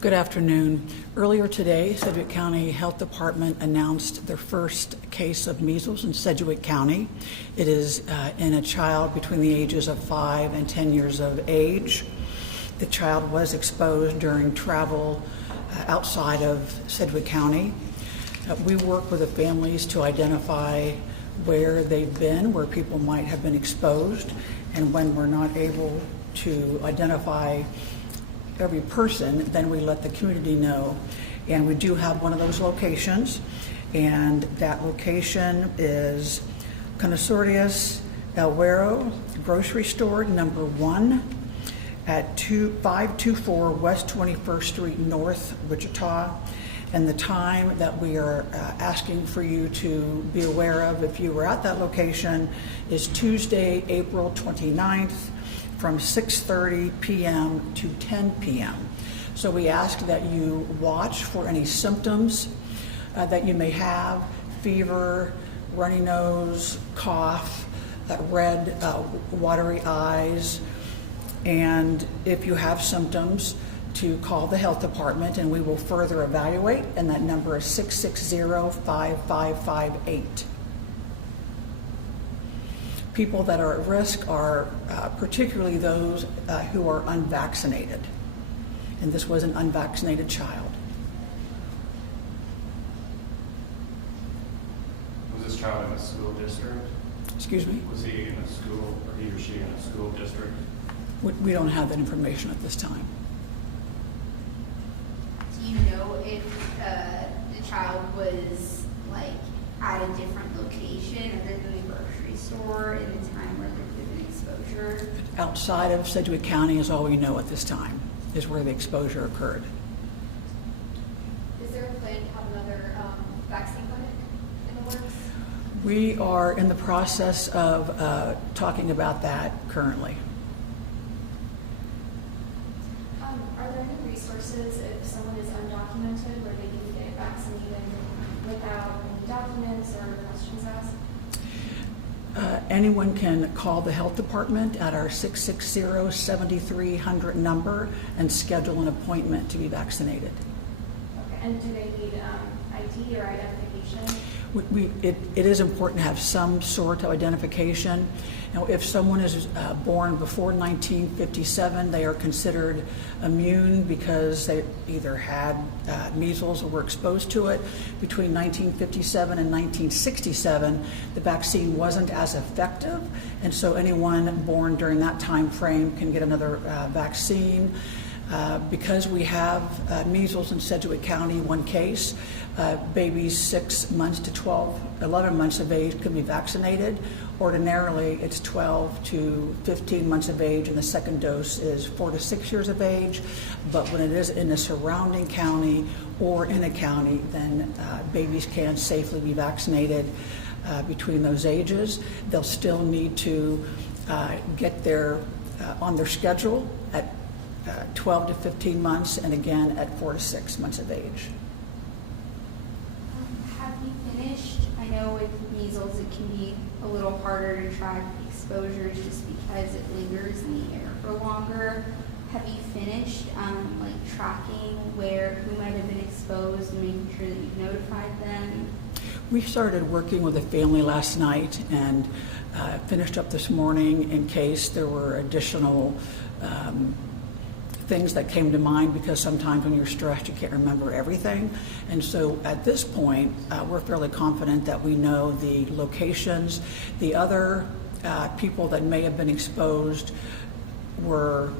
Good afternoon. Earlier today, Sedgwick County Health Department announced their first case of measles in Sedgwick County. It is in a child between the ages of 5 and 10 years of age. The child was exposed during travel outside of Sedgwick County. We work with the families to identify where they've been, where people might have been exposed, and when we're not able to identify every person, then we let the community know. And we do have one of those locations, and that location is Consortius El Güero Grocery Store, number 1 at 524 West 21st Street North, Wichita. And the time that we are asking for you to be aware of, if you were at that location, is Tuesday, April 29th, from 6:30 p.m. to 10 p.m. So we ask that you watch for any symptoms that you may have: fever, runny nose, cough, red, watery eyes. And if you have symptoms, to call the health department and we will further evaluate, and that number is 660-5558. People that are at risk are particularly those who are unvaccinated, and this was an unvaccinated child. Was this child in a school district? Excuse me? Was he in a school, or he or she in a school district? We don't have that information at this time. Do you know if the child was like at a different location other than the grocery store in the time where there could have been exposure? Outside of Sedgwick County is all we know at this time, is where the exposure occurred. Is there a plan to have another vaccine clinic in the works? We are in the process of talking about that currently. Are there any resources if someone is undocumented where they can get vaccinated without any documents or questions asked? Anyone can call the health department at our 660-7300 number and schedule an appointment to be vaccinated. Okay. And do they need ID or identification? It is important to have some sort of identification. Now, if someone is born before 1957, they are considered immune because they either had measles or were exposed to it. Between 1957 and 1967, the vaccine wasn't as effective, and so anyone born during that time frame can get another vaccine. Because we have measles in Sedgwick County, one case, babies 6 months to 11 months of age can be vaccinated. Ordinarily, it's 12 to 15 months of age, and the second dose is 4 to 6 years of age. But when it is in a surrounding county or in a county, then babies can safely be vaccinated between those ages. They'll still need to get their on their schedule at 12 to 15 months, and again at 4 to 6 months of age. Have you finished? I know with measles it can be a little harder to track exposures just because it lingers in the air for longer. Have you finished tracking who might have been exposed and making sure that you've notified them? We started working with a family last night and finished up this morning in case there were additional things that came to mind, because sometimes when you're stressed you can't remember everything. And so at this point we're fairly confident that we know the locations. The other people that may have been exposed were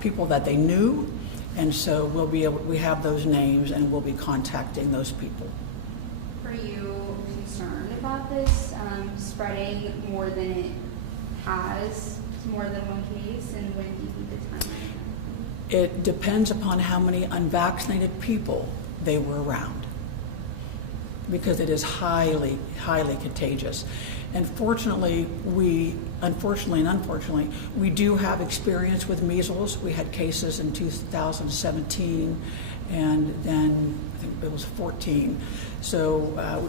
people that they knew, and so we have those names and we'll be contacting those people. Are you concerned about this spreading more than it has, to more than one case, and when do you think the timeline? It depends upon how many unvaccinated people they were around, because it is highly, highly contagious. And unfortunately, we do have experience with measles. We had cases in 2017, and then I think it was 14. So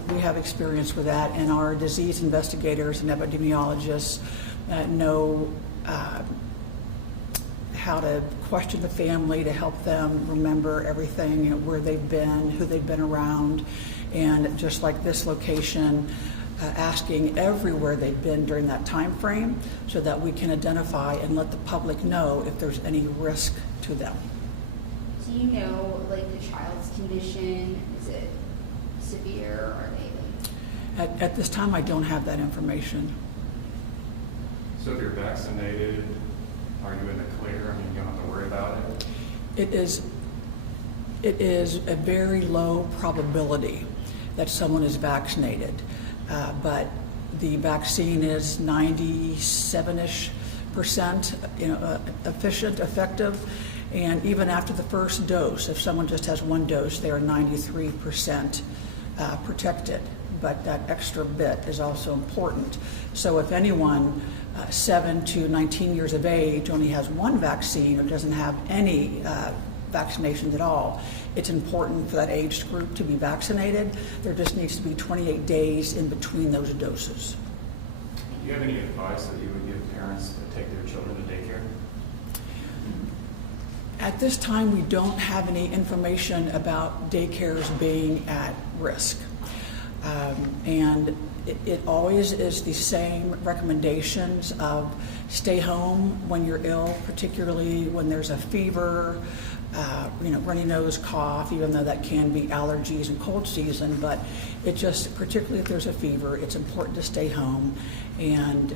we have experience with that, and our disease investigators and epidemiologists know how to question the family to help them remember everything, where they've been, who they've been around, and just like this location, asking everywhere they've been during that time frame so that we can identify and let the public know if there's any risk to them. Do you know, like, the child's condition? Is it severe, or are they, like... At this time, I don't have that information. So if you're vaccinated, are you in the clear? I mean, you don't have to worry about it? It is a very low probability that someone is vaccinated, but the vaccine is 97-ish%, effective, and even after the first dose, if someone just has one dose, they are 93% protected. But that extra bit is also important. So if anyone 7 to 19 years of age only has one vaccine or doesn't have any vaccinations at all, it's important for that age group to be vaccinated. There just needs to be 28 days in between those doses. Do you have any advice that you would give parents to take their children to daycare? At this time, we don't have any information about daycares being at risk. And it always is the same recommendations of stay home when you're ill, particularly when there's a fever, runny nose, cough, even though that can be allergies and cold season, but it just, particularly if there's a fever, it's important to stay home and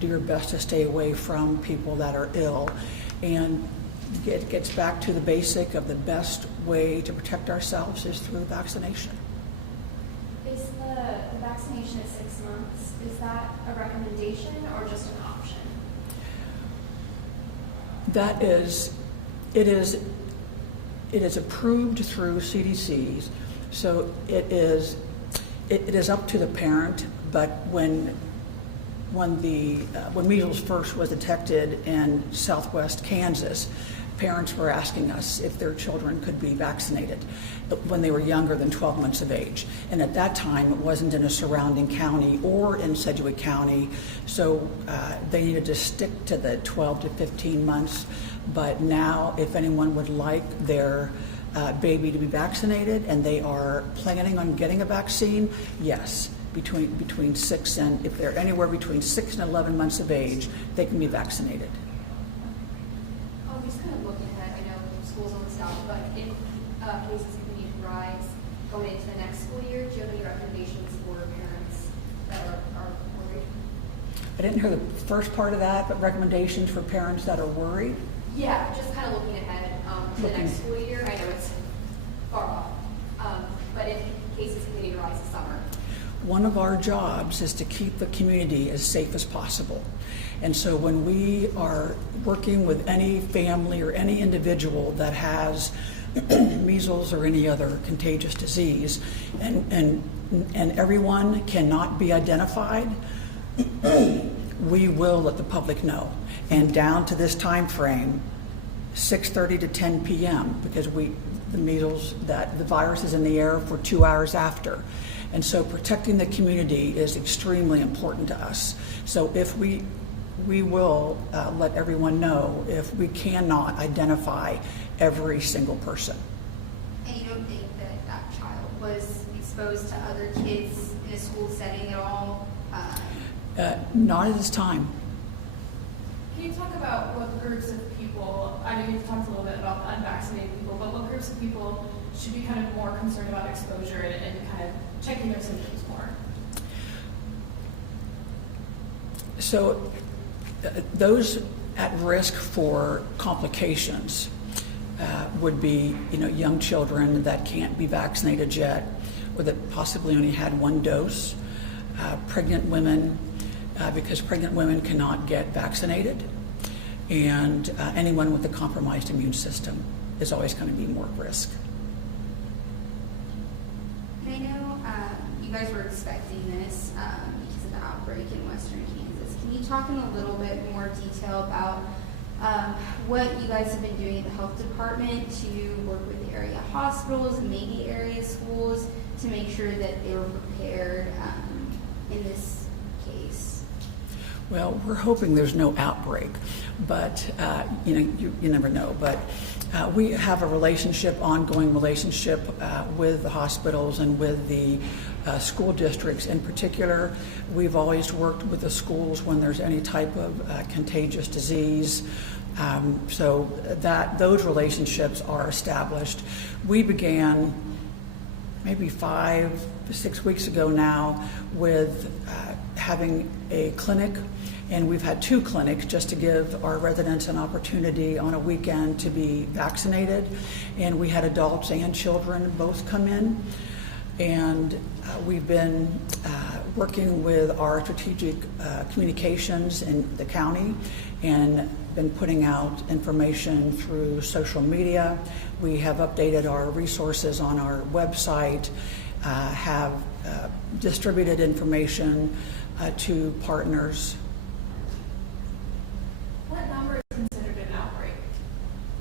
do your best to stay away from people that are ill. And it gets back to the basic of the best way to protect ourselves is through vaccination. Is the vaccination at 6 months, is that a recommendation or just an option? It is approved through CDC's, so it is up to the parent. But when measles first was detected in Southwest Kansas, parents were asking us if their children could be vaccinated when they were younger than 12 months of age. And at that time, it wasn't in a surrounding county or in Sedgwick County, so they needed to stick to the 12 to 15 months. But now, if anyone would like their baby to be vaccinated and they are planning on getting a vaccine, yes, between 6 and, if they're anywhere between 6 and 11 months of age, they can be vaccinated. Just kind of looking ahead, I know schools don't stop, but if cases continue to rise going into the next school year, do you have any recommendations for parents that are worried? I didn't hear the first part of that, but recommendations for parents that are worried? Yeah, just kind of looking ahead to the next school year. I know it's far off, but if cases continue to rise this summer. One of our jobs is to keep the community as safe as possible. And so when we are working with any family or any individual that has measles or any other contagious disease, and everyone cannot be identified, we will let the public know. And down to this time frame, 6:30 to 10 p.m., because the measles, that the virus is in the air for 2 hours after. And so protecting the community is extremely important to us. So if we will let everyone know if we cannot identify every single person. And you don't think that that child was exposed to other kids in a school setting at all? Not at this time. Can you talk about what groups of people, I know you've talked a little bit about the unvaccinated people, but what groups of people should be kind of more concerned about exposure and kind of checking their symptoms more? So those at risk for complications would be, young children that can't be vaccinated yet, or that possibly only had one dose, pregnant women, because pregnant women cannot get vaccinated, and anyone with a compromised immune system is always going to be more at risk. And I know you guys were expecting this because of the outbreak in Western Kansas. Can you talk in a little bit more detail about what you guys have been doing at the health department to work with the area hospitals and maybe area schools to make sure that they were prepared in this case? Well, we're hoping there's no outbreak, but you never know. But we have a ongoing relationship with the hospitals and with the school districts in particular. We've always worked with the schools when there's any type of contagious disease. So those relationships are established. We began maybe 5 to 6 weeks ago now with having a clinic, and we've had 2 clinics just to give our residents an opportunity on a weekend to be vaccinated. And we had adults and children both come in, and we've been working with our strategic communications in the county and been putting out information through social media. We have updated our resources on our website, have distributed information to partners. What number is considered an outbreak?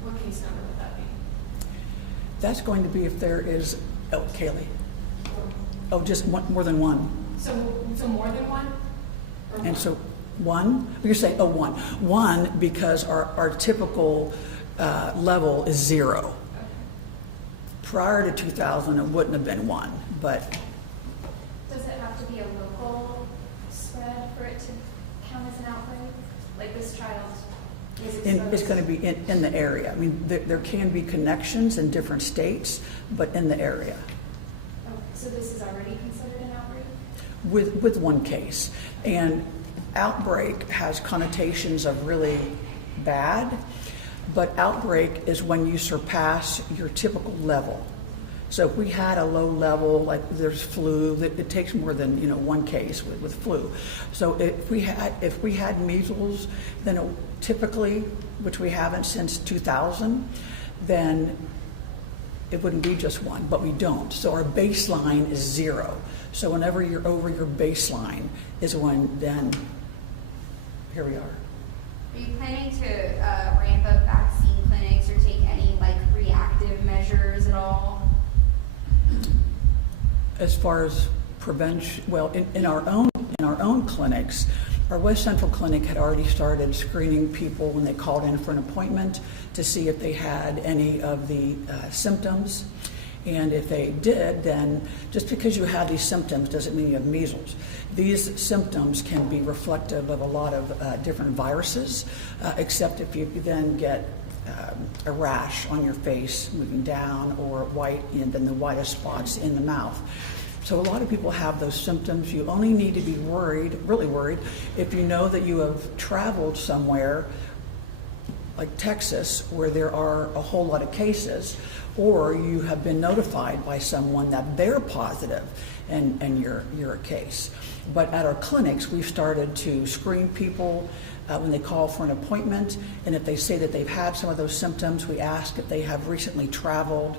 What case number would that be? That's going to be if there is, Kaylee. Oh, just more than one. So more than one? Or And one? so one, you're saying, one. One, because our typical level is 0. Okay. Prior to 2000, it wouldn't have been 1, but Does it have to be a local spread for it to count as an outbreak? Like this child was exposed? it's going to be in the area. I mean, there can be connections in different states, but in the area. Oh, so this is already considered an outbreak? With one case. And outbreak has connotations of really bad, but outbreak is when you surpass your typical level. So if we had a low level, like there's flu, it takes more than one case with flu. So if we had measles, then typically, which we haven't since 2000, then it wouldn't be just 1, but we don't. So our baseline is 0. So whenever you're over your baseline is when then, here we are. Are you planning to ramp up vaccine clinics or take any reactive measures at all? As far as prevention, well, in our own clinics, our West Central Clinic had already started screening people when they called in for an appointment to see if they had any of the symptoms. And if they did, then just because you have these symptoms doesn't mean you have measles. These symptoms can be reflective of a lot of different viruses, except if you then get a rash on your face moving down, or white, and then the whitest spots in the mouth. So a lot of people have those symptoms. You only need to be really worried, if you know that you have traveled somewhere like Texas, where there are a whole lot of cases, or you have been notified by someone that they're positive and you're a case. But at our clinics, we've started to screen people when they call for an appointment, and if they say that they've had some of those symptoms, we ask if they have recently traveled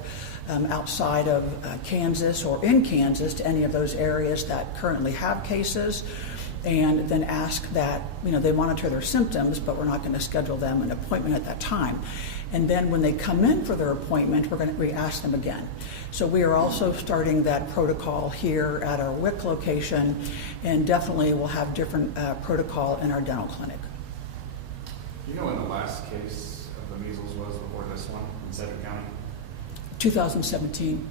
outside of Kansas or in Kansas to any of those areas that currently have cases, and then ask that they monitor their symptoms, but we're not going to schedule them an appointment at that time. And then when they come in for their appointment, we ask them again. So we are also starting that protocol here at our WIC location, and definitely we'll have different protocol in our dental clinic. Do you know when the last case of the measles was before this one in Sedgwick County? 2017.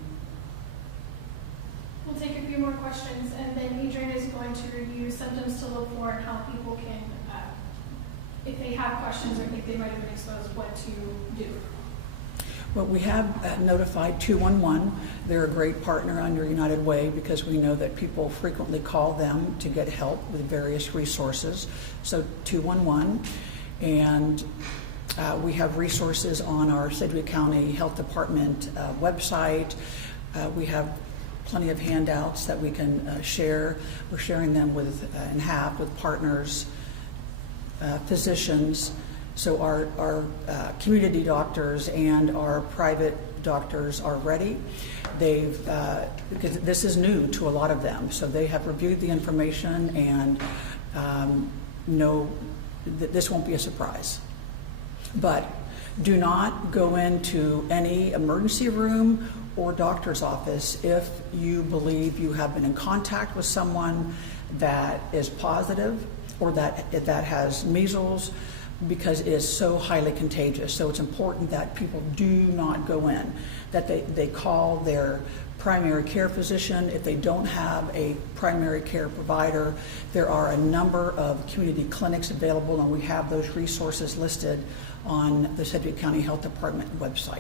We'll take a few more questions, and then Adrian is going to review symptoms to look for and how people can, if they have questions or think they might have been exposed, what to do. Well, we have notified 211. They're a great partner under United Way, because we know that people frequently call them to get help with various resources. So 211. And we have resources on our Sedgwick County Health Department website. We have plenty of handouts that we can share. We're sharing them with partners, physicians. So our community doctors and our private doctors are ready. Because this is new to a lot of them, so they have reviewed the information and know that this won't be a surprise. But do not go into any emergency room or doctor's office if you believe you have been in contact with someone that is positive, or that has measles, because it is so highly contagious. So it's important that people do not go in, that they call their primary care physician. If they don't have a primary care provider, there are a number of community clinics available, and we have those resources listed on the Sedgwick County Health Department website.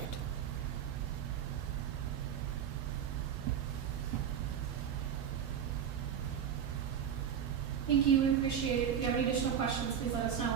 Thank you, we appreciate it. If you have any additional questions, please let us know.